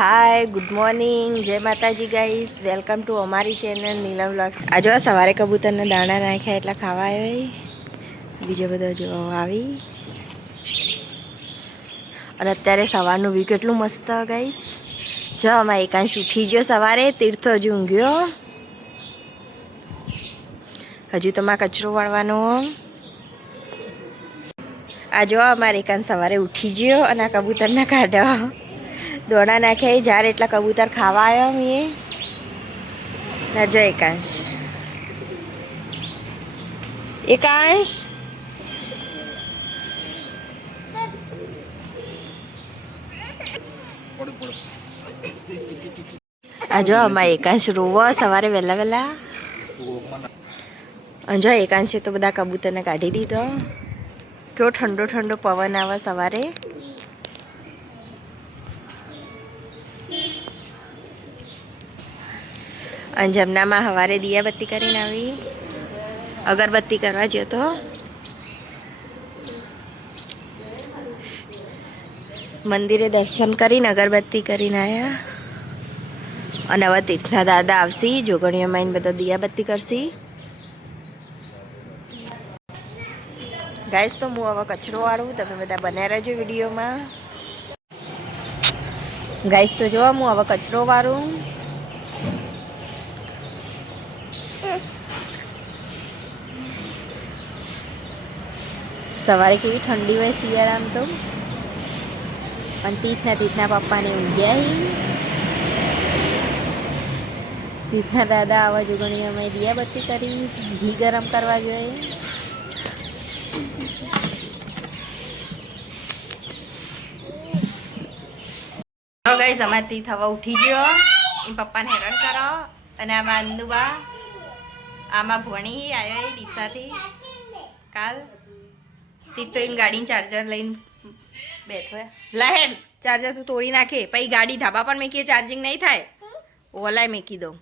હાય, good morning, જય માતાજી guys, welcome to અમારી ચેનલ નીલમ વ્લોગ્સ. આ જો સવારે કબૂતરને દાણા નાખ્યા એટલે ખાવા આવ્યા, બીજો બધો જો આવી. અને અત્યારે સવારનું વ્યૂ કેટલું મસ્ત ગાઈસ. જો અમારે એકાંશ ઉઠી ગયો સવારે, તીર્થ હજુ ઊંઘ્યો. હજુ તો માં કચરો વાળવાનો. આ જો અમારે એકાંશ સવારે ઉઠી ગયો અને આ કબૂતરના કાઢ્યા દોણા નાખ્યા. જ્યારે એટલા કબૂતર ખાવા આવ્યા મેં ના જો એકાંશ આ જો અમારે એકાંશ રોવો સવારે વહેલા વહેલા. જો એકાંશે તો બધા કબૂતરને કાઢી દીધો. કેવો ઠંડો ઠંડો પવન આવે સવારે. અંજમનામાં સવારે દિયાબત્તી કરીને આવી, અગરબત્તી કરવા ગયો તો. મંદિરે દર્શન કરીને અગરબત્તી કરીને આવ્યા. અને હવે તીર્થના દાદા આવશે, જોગણીઓમાં આવીને બધા દિયાબત્તી કરશે. ગાઈસ તો હું હવે કચરો વાળું, તમે બધા બન્યા રહેજો વિડીયોમાં. ગાઈસ તો જો હું હવે કચરો વાળું. સવારે કેવી ઠંડી હોય શિયાળામાં તો. અને તીથના પપ્પાને ઊંઘ્યા. તીથના દાદા આવા જોગણીઓમાં દિયાબત્તી કરી, ઘી ગરમ કરવા જોઈએ. ગાઈસ અમારે તીથ હવે ઉઠી ગયો, એ પપ્પાને હેરાન કરો. અને આમાં અંદુબા, આમાં ભણી આવ્યો એ ડીસાથી કાલ. તીથ તો એમ ગાડીને ચાર્જર લઈને બેઠો. લાહેડ ચાર્જર તું તોડી નાખે, પછી ગાડી ધાબા પર મેકીએ, ચાર્જિંગ નહીં થાય. ઓલાય મેકી દઉં.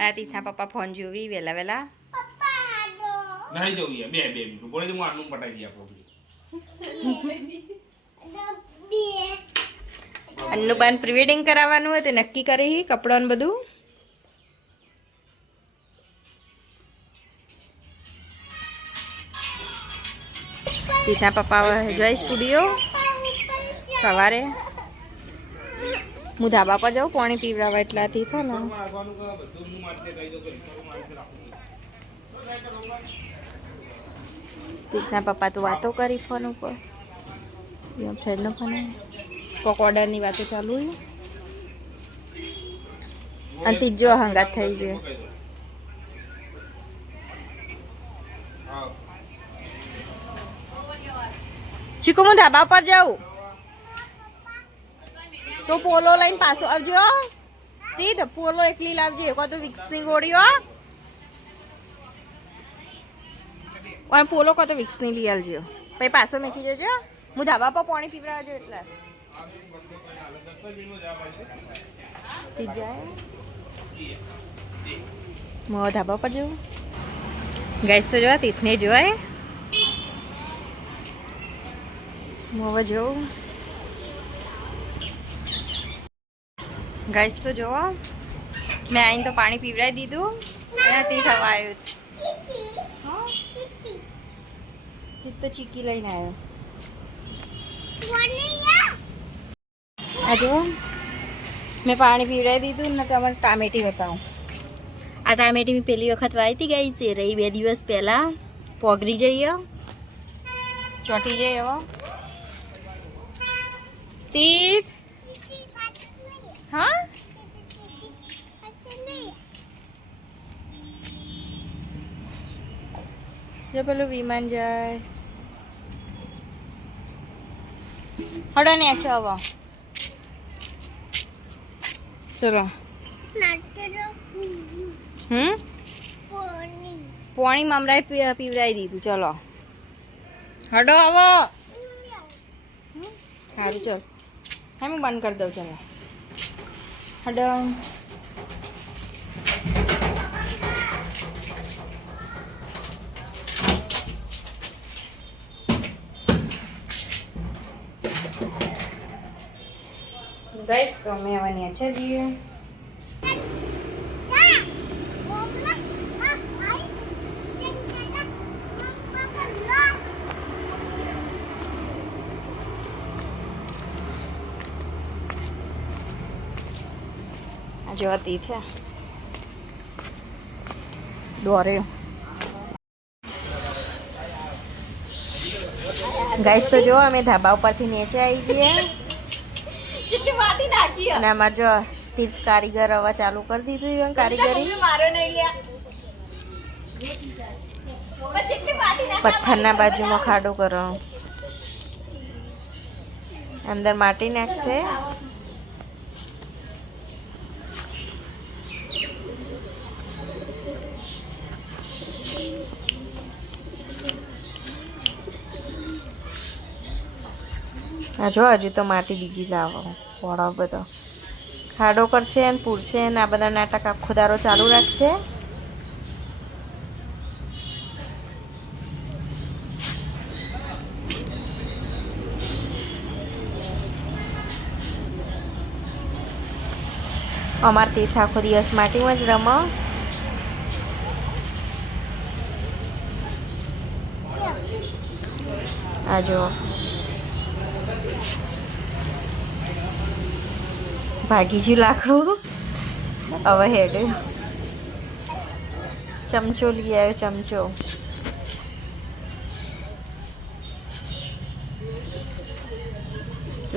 આ તીથના પપ્પા ફોન જોવી વહેલા વહેલા. નહીં જોવી બે બે મિનિટ બોલે હું આનું પટાઈ દી આપણો. અન્નુબાન પ્રી-વેડિંગ કરાવવાનું હોય તે નક્કી કરી કપડાં બધું. તીથના પપ્પા જોઈ સ્ટુડિયો. સવારે હું ધાબા પર જાઉં પાણી પીવડાવવા, એટલા તીથ ને. તીથના પપ્પા તો વાતો કરી ફોન ઉપર. ફ્રેન્ડનો ફોન કોક ઓર્ડરની વાતો ચાલુ હોય. અને ત્રીજો હંગાત થઈ ગયો. ચીકુ હું ધાબા પર જાઉં તો પોલો લઈને પાછો આવજો. તીધ પોલો એકલી લાવજે, કો તો વિક્સની ગોળીઓ. અને પોલો કો તો વિક્સની લઈ આવજો, પછી પાછો મેકી જજો. હું ધાબા પર પાણી પીવડાવજો એટલે. હું ધાબા પર જવું. ગાઈસ તો જોવા તીથને જોવાય. હું હવે જોઉં. ગાઈસ તો જોવા મેં આવીને તો પાણી પીવડાવી દીધું. એનાથી થવા આવ્યું. તીથ તો ચીકી લઈને આવ્યો. આ જો મેં પાણી પીવડાવી દીધું ને તમારે ટામેટી બતાવું. આ ટામેટી મેં પહેલી વખત વાવી હતી ગઈ છે, રહી 2 દિવસ પહેલાં. પોગરી જઈએ, ચોટી જાય હવે. તીથ હા જો પેલું વિમાન જાય. હડો ને છે હવે. ચલો પાણી મમરાએ પીવડાવી દીધું. ચલો હડો હવે. સારું ચલ, હા હું બંધ કરી દઉં. ચલો હડો. ગાઈસ તો અમે હવે નીચે જઈએ. જો હતી છે દોર્યો. ગાઈસ તો જો અમે ધાબા ઉપરથી નીચે આવી ગયા અને અમારે જો તીર્થ કારીગર હવે ચાલુ કરી દીધું કારીગરી. પથ્થરના બાજુમાં ખાડો કરો, અંદર માટી નાખશે. હા જો હજુ તો માટી બીજી લાવો, પોળો બધો ખાડો કરશે ને પૂરશે ને આ બધા નાટક આખો દારો ચાલુ રાખશે. અમાર તીર્થ આખો દિવસ માટીમાં જ રમો. આ જો ભાગી જ્યું લાકડું. હવે હેડ ચમચો લઈ આવ્યો, ચમચો.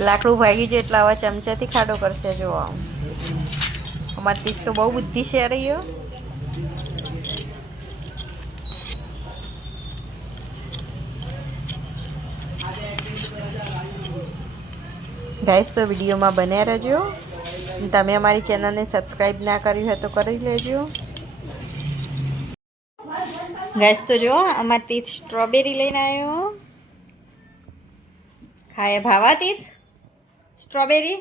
લાકડું ભાગી ગયું એટલે હવે ચમચાથી ખાડો કરશે. જો અમારી તીજ તો બહુ બુદ્ધિ છે રહ્યો. ગાઈસ તો વિડીયોમાં બન્યા રહેજો. તમે અમારી ચેનલને સબસ્ક્રાઈબ ના કરી હોય તો કરી લેજો. ગાઈસ તો જો અમારી તીર્થ સ્ટ્રોબેરી લઈને આવ્યો. ખાય ભાવા તીર્થ સ્ટ્રોબેરી?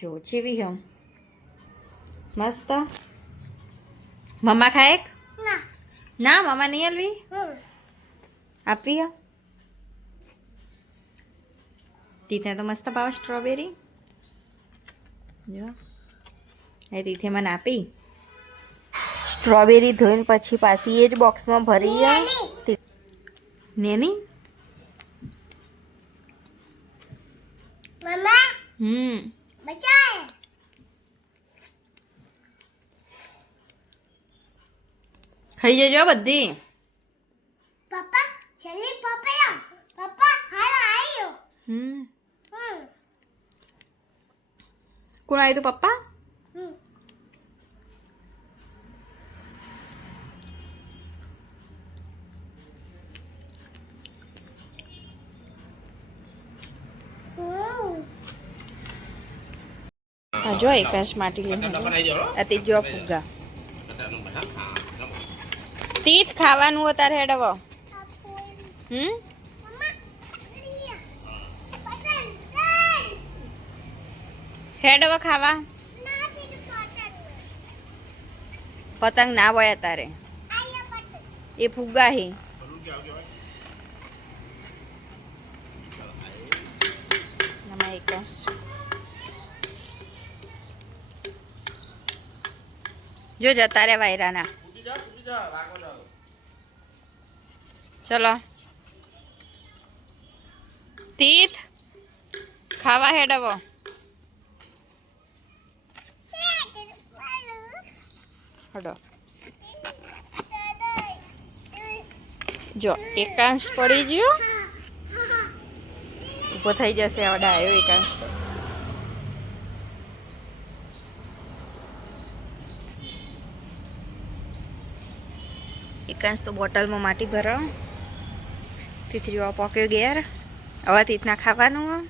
જો ચેવી હમ મસ્ત. મમ્મા ખાય? ના મમ્મા નહીં આલવી, આપવી હો. તીથે તો મસ્ત ભાવ સ્ટ્રોબેરી. જો એ તીથે મને આપી સ્ટ્રોબેરી. ધોઈને પછી પાછી એ જ બોક્સમાં ભરી નેની. ખાઈ જજો બધી. પપ્પા જલ્દી પપ્પા પપ્પા હાલ આયો. કોણ આવ્યું તું પપ્પા? હા જો એકાશ માટી અતિ જો ફુગ્ગા. તીથ ખાવાનું અત્યારે હેડવો. હેડવો ખાવા. પતંગ ના હોય તારે, એ ફુગ્ગા હે. જો જતા રે વાયરાના. ચલો તીર્થ ખાવા હેડવો. હડો જો એકાંશ પડી ગયો, ઊભો થઈ જશે. આવડા આવ્યો એકાંશ તો. એકાંશ તો બોટલમાં માટી ભરાવ. તીથરીઓ પોક્યો ઘેર. હવે તીથના ખાવાનું.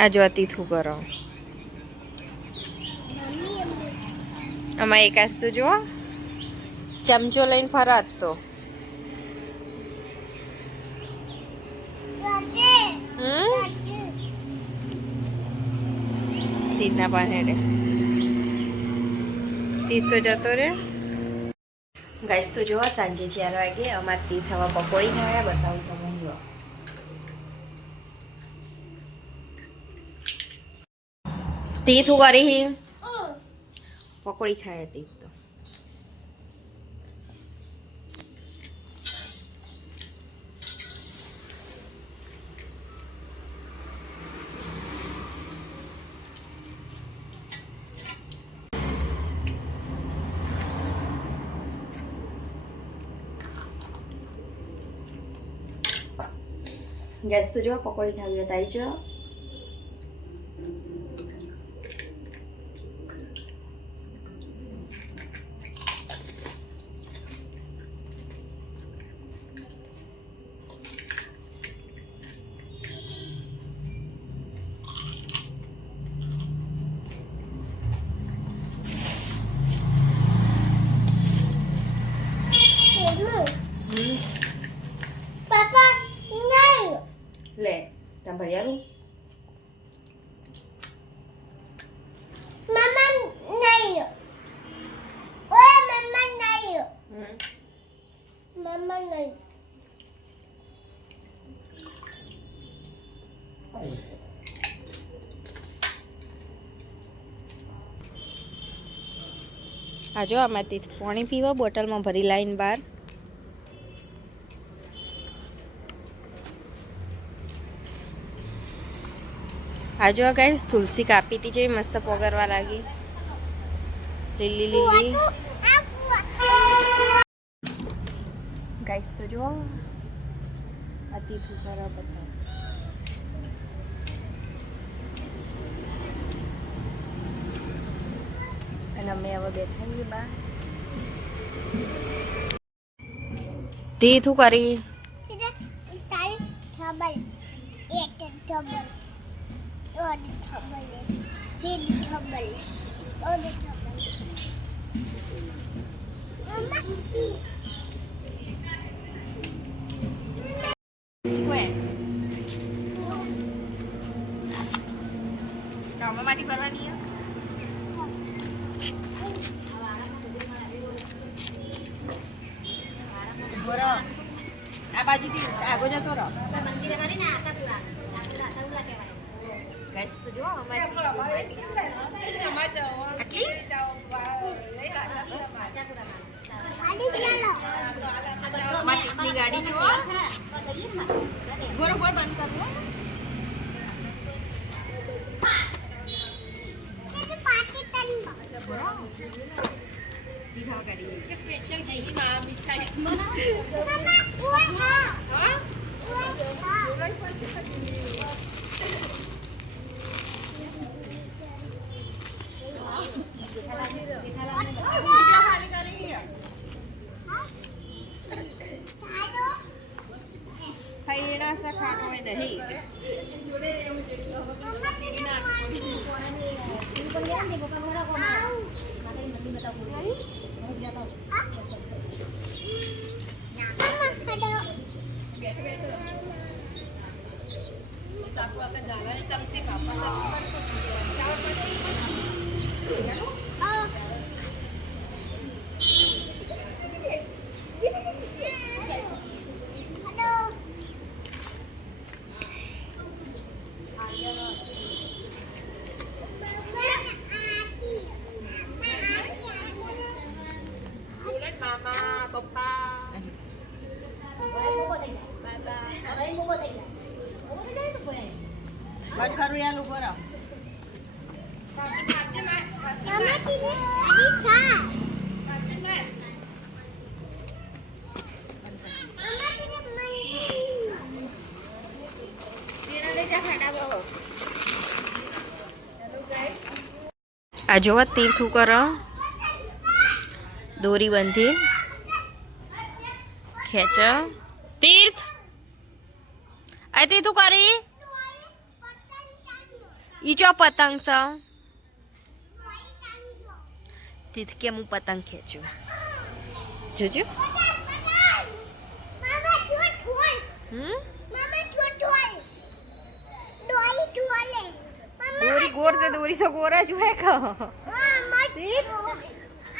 આ જો તીથું કરો. આમાં એકાંશ તો જો ચમચો લઈને ફરત તો તીથના પાને તીથ તો જતો રે. ગાઈસ તો જો સાંજે 4 વાગે અમારે તી થવા પકોડી ખાયા બતાવું તમને જો તી શું કરી પકોડી ખાયા તી તો ગેસ તો જો પકોડી ખાવી હતા આવી જો પાપા નહીં લે તમે ભરી આલું મમ્મા નહીં ઓય મમ્મા નહીં મમ્મા નહીં આ જો આમાંથી પાણી પીવા બોટલમાં ભરી લાઈન બહાર આ જો ગાઈસ તુલસી કાપી હતી જેવી મસ્ત પોગરવા લાગી લીલી લીલી ગાઈસ તો જો આ તીથું સારા બધા અને અમે હવે બેઠા છીએ બા તીથું કરી તારી ખબર એક ખબર और खबर फिर खबर और खबर मम्मा કામમાં માટી ભરવાની બોરો આ બાજુથી આગો જતો રહો મંદિરે મારી ને આશાપુરા ગાઈસ તો જો અમારી ની ગાડી જુઓ બોરો બોર બંધ કરો पार्टी करी દીધા ગાડી કે સ્પેશિયલ ઘીની માં મીઠાઈ मम्मा वो हां હા ખાઈના સા ખાનો નહીં બંધ કરું યાર ઉભો રહો मम्मा तेरी अभी था આ જોવા તીર્થું કરો દોરી બંધી ખેંચ તીર્થ આ તીર્થું કરી ઈ ચો પતંગ છે તીર્થ કેમ હું પતંગ ખેંચું જોજો मामा छोट होय मामा छोट होय डोई ठोले દોરી ગોર દે દોરી સો ગોરા જો હે કો मामा તીર્થ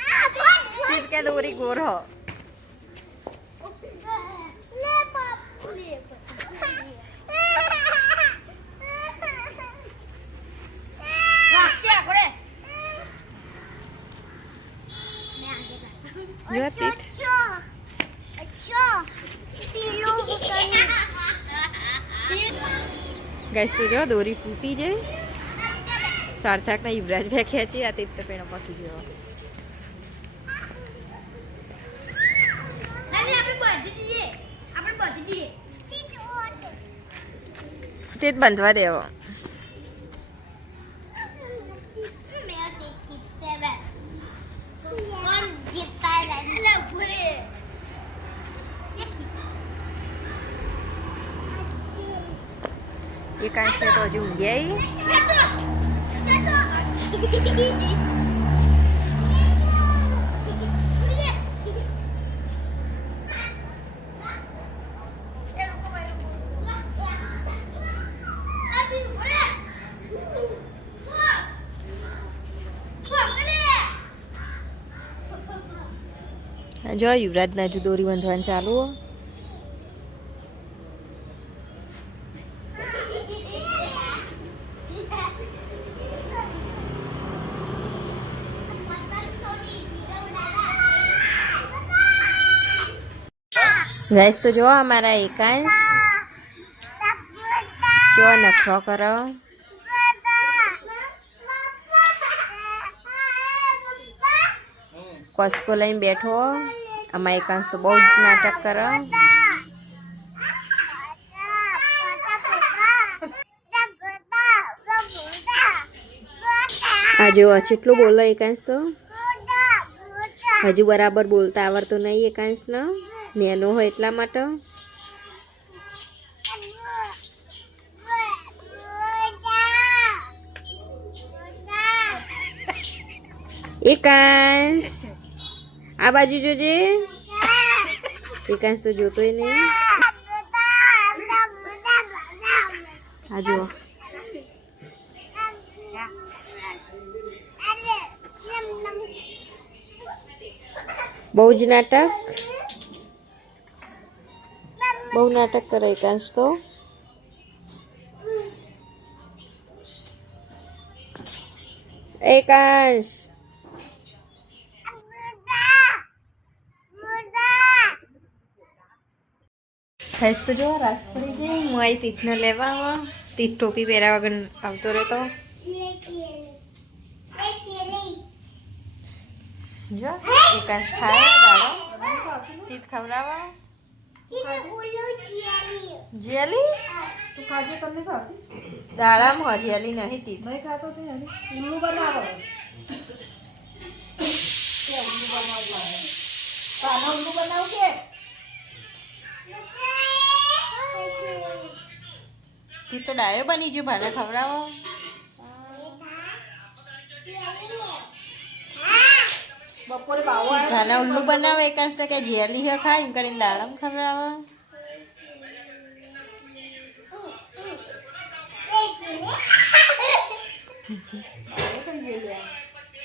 आ बोल તીર્થ કે દોરી ગોર હો જો તીર્થ અચ્છો પીલું ગાઈસ તો જો દોરી ફૂટી જાય સાર્થક ના યુવરાજ ભાઈ ખેંચી આ તીર્થ પેણો પકી ગયો તે જ બાંધવા દેવો એ કાંઈ છે તો હજુ ઊંઘ્યા જો યુવરાજના હજુ દોરી બાંધવાનું ચાલુ હો ગાઈસ તો જો અમારા એકાંશ જો નખરો કરો કોસ્કો લઈને બેઠો અમારા એકાંશ તો બહુ જ નાટક કરો આ જો કેટલું બોલો એકાંશ તો હજુ બરાબર બોલતા આવડતું નહીં એકાંશનો નેનો હોય એટલા માટે એકાંશ આ બાજુ જોજે એકાંશ તો જોતોય નહીં આ જુઓ બહુ જ નાટક કરે એકાંશ તો એકાંશ ખાસ તો જો રાસ પડી ગઈ હું આવી તીથને લેવા આવા તીથ ટોપી પહેર્યા વગર આવતો રહેતો જો એકાંશ ખાય દાડો તીથ ખવડાવા જેલી તું ખાજે તમને ખાતી દાડામાં જેલી નહીં તીથ નહીં ખાતો તે ઉલ્લુ બનાવો ઉલ્લુ બનાવ કે તીથ તો ડાયો બની ગયો ભાને ખવડાવો બપોરે ભાને ઉલ્લુ બનાવે એકાંશ કે જેલી હે ખાય એમ કરીને દાડમ ખવડાવે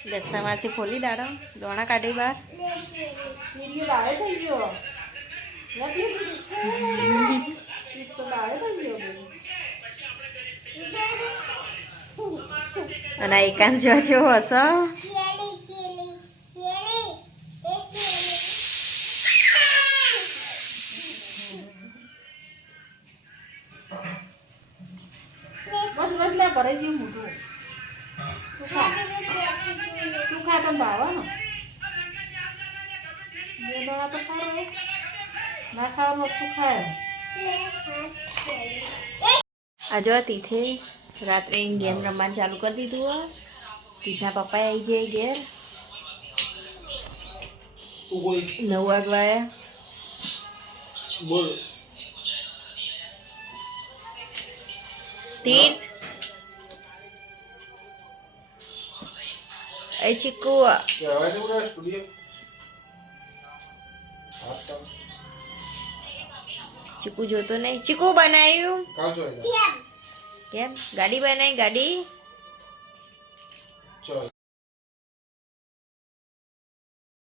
દક્ષામાંથી ખોલી દાડમ દોણા કાઢી બહાર અને એકાંશ જેવો હશે કરે જેવું મોટું તું ખા તને ભાવે ને બે દણા તો ખાય ના ખાવાનું વસ્તુ ખાય આ જો તીથે રાત્રે ગેમ રમવાનું ચાલુ કરી દીધું તીથના પપ્પાએ આવી જાય ઘેર 9 વાગ્યા બોલ તીર્થ એ ચીકુ ચીકુ જોતો નહીં ચીકુ બનાવ્યું કેમ ગાડી બનાવી ગાડી